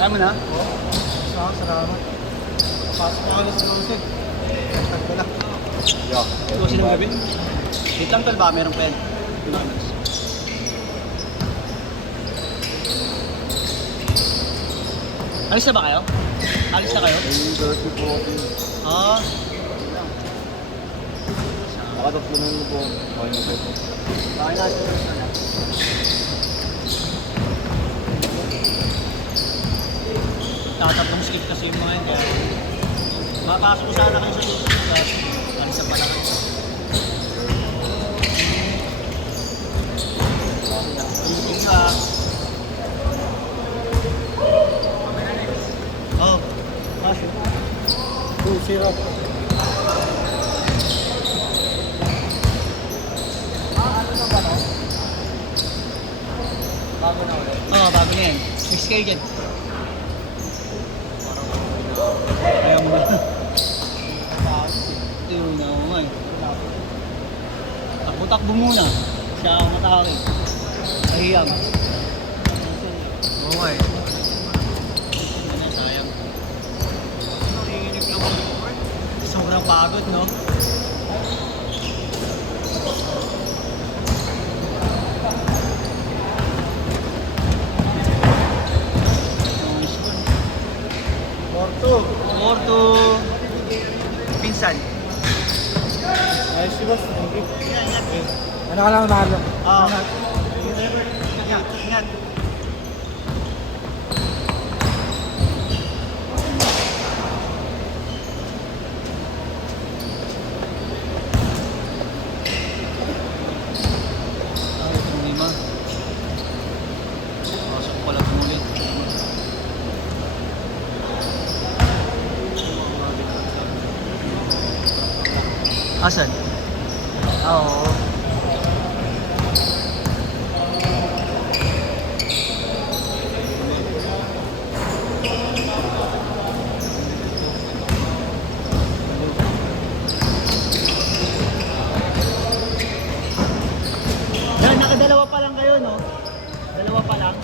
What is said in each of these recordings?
Tama na? Salamat. Pasok ako na sa Lonseg. Tagdala. Yo. Ito ng gabi. Dito lang tol ba? Meron pa yan. Alis na ba kayo? Alis na kayo? Dirty po. Ah. Nakatatlo na yun po. Okay na po. Bakit na? Tatatlong skip kasi yung mga yun, kaya mapasok ko sana kayo sa susunod at alisa pa lang. Tingin ka. Oh, pasok. 2-0. Ano na ba no? Bago na ulit. Oo, bago na yan. Mix kayo dyan. Ayaw mo na. Ito na ako nga eh. Takbo-takbo muna. Siya ako matawag. Kahiyang. Oo nga eh. Ano, sayang. Nanginginig lang ako. Sobrang pagod, no? Porto. Pinsan. Ayos si boss. Thank you. Ingat. Ano ka lang nalo? Oo. Ingat. Itong lima. Pasok ko pala tumulit. Asan? Oo. Yan, nakadalawa pa lang kayo, no? Dalawa pa lang.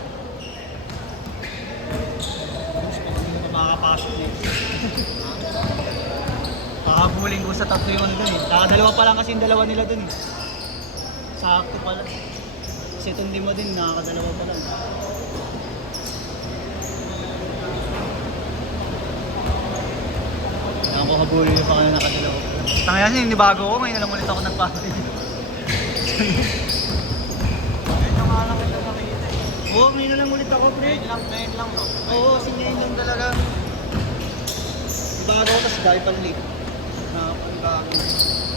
Gusto ko hindi makakapasok next. Kakabuling ko sa tatlo yung ano dun eh. Nakadalawa pa lang kasi yung dalawa nila dun eh. Sakto pala. Kasi itong lima din, nakakadalawa pa lang. Ako habulin pa kayo nakadalawa. Tangayan yun, hindi bago ako. Ngayon na lang ulit ako nagpapalin. Oo, ngayon na lang ulit ako, pre. Ngayon lang, no? Oo, kasi ngayon lang talaga. Bago ako kasi dahil pala late. Nakapanibago.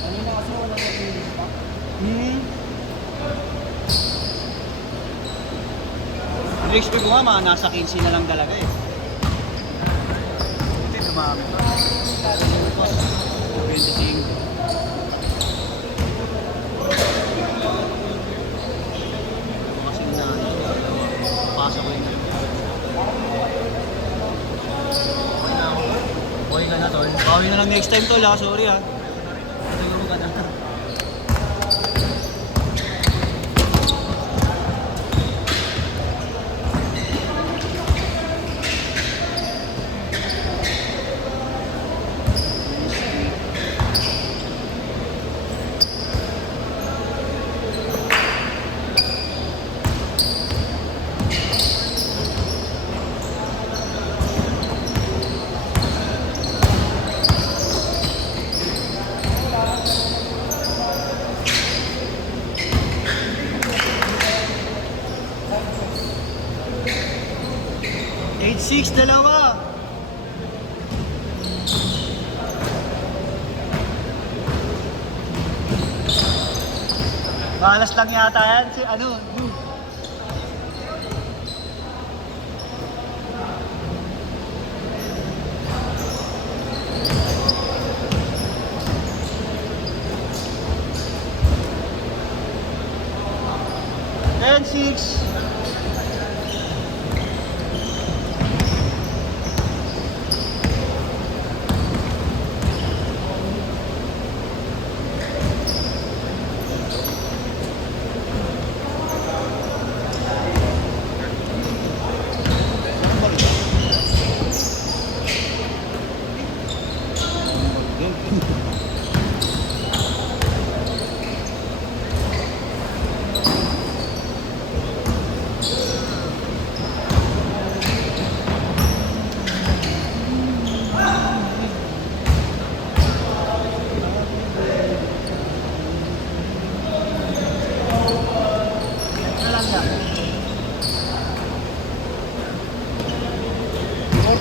Ano na kasi wala na finish pa? Expect ko nga mga nasa 15 na lang talaga eh. Buti dumami pa. 25. Kasi na, pasok ko yun. Okay ka na tol. Bawi na lang next time tol ha, sorry ha. Siguro ka na. 8-6, dalawa. Malas lang yata yan si ano, Blue. And 6.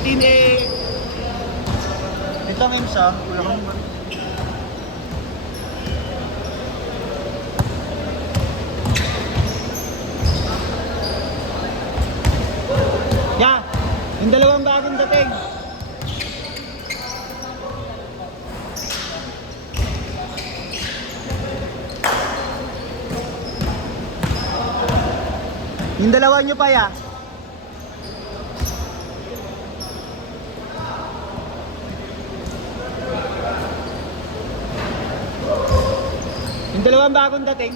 16-8. Dito lang yung isa. Wala kang ba? Yeah, yung dalawang bagong dating. Yung dalawa nyo pa ya. Yung dalawang bagong dating.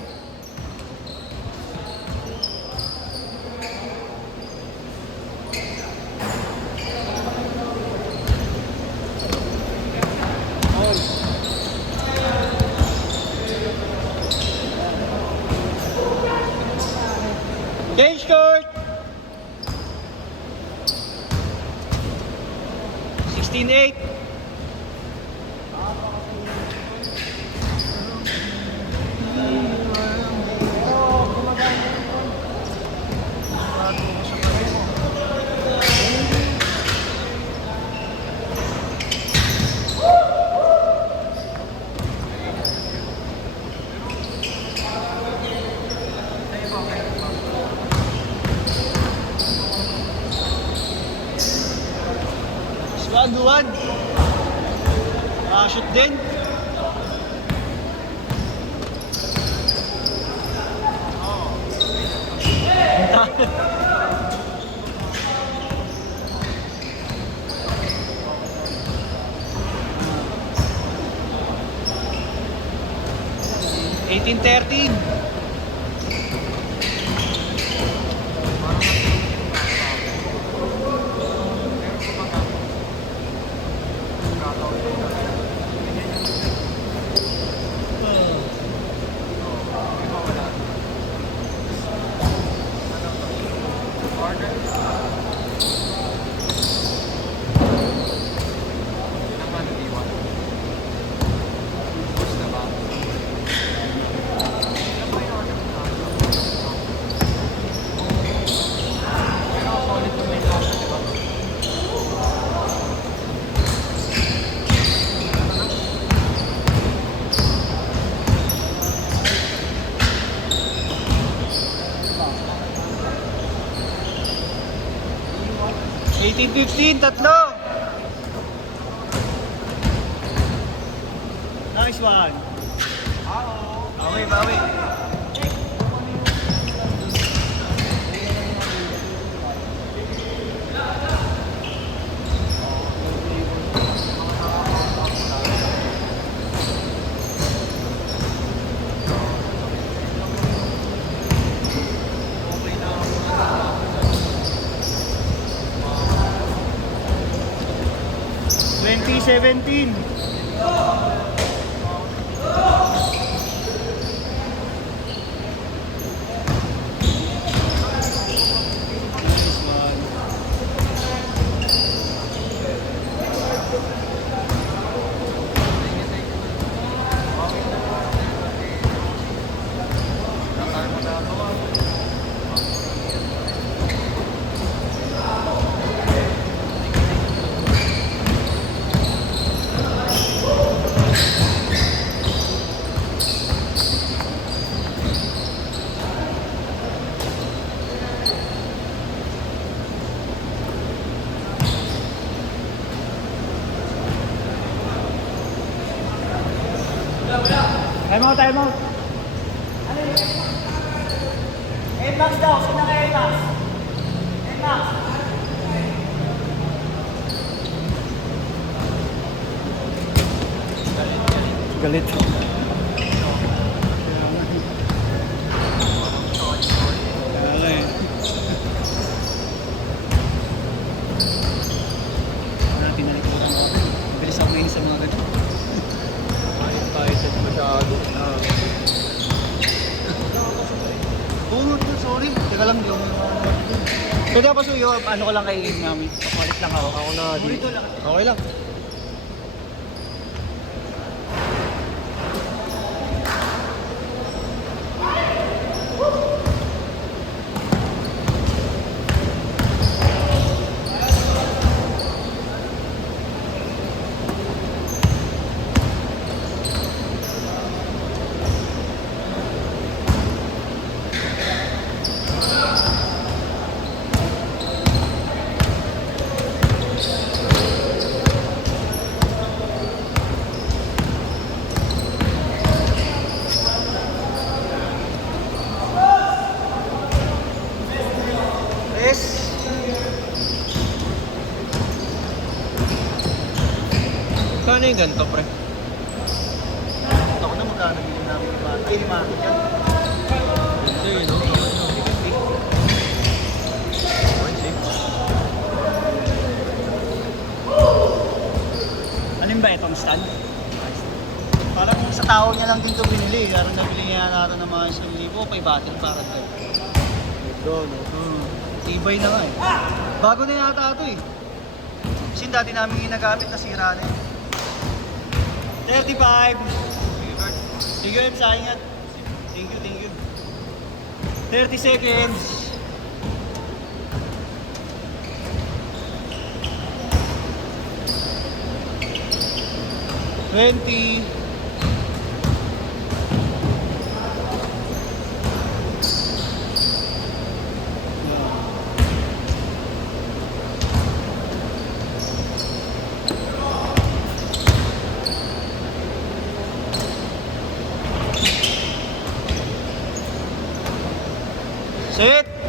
Change court. 16-8. Squad 1. Shoot din. Eighteen 13. Eighteen 15, tatlo. Nice one. Bawi, bawi. Twenty 17. Time out, time out. Ano yun? Max daw, sino kaya Max? Max. Galit. Bilis ako sa mga ganito. Excited masyado. Oo, sorry. Teka lang, yung pwede ako suyo, ano ko lang kay Mami. Papalit lang ako. Ako na. Dito lang. Okay lang. Magkano yung ganito, pre? Ako na magkano bilhin namin yung bata. Hindi market yan. Ito yun, no? Ano yun ba itong stand? Parang sa tao niya lang din ito binili. Parang nabili niya natin ng mga 1,000 o kay battery para tayo. Ito, no? Tibay na nga eh. Bago na yata ito eh. Kasi dati namin ginagamit, nasira na eh. 35! Thank you, sa ingat. Thank you. 30 seconds. Twenty. Sit!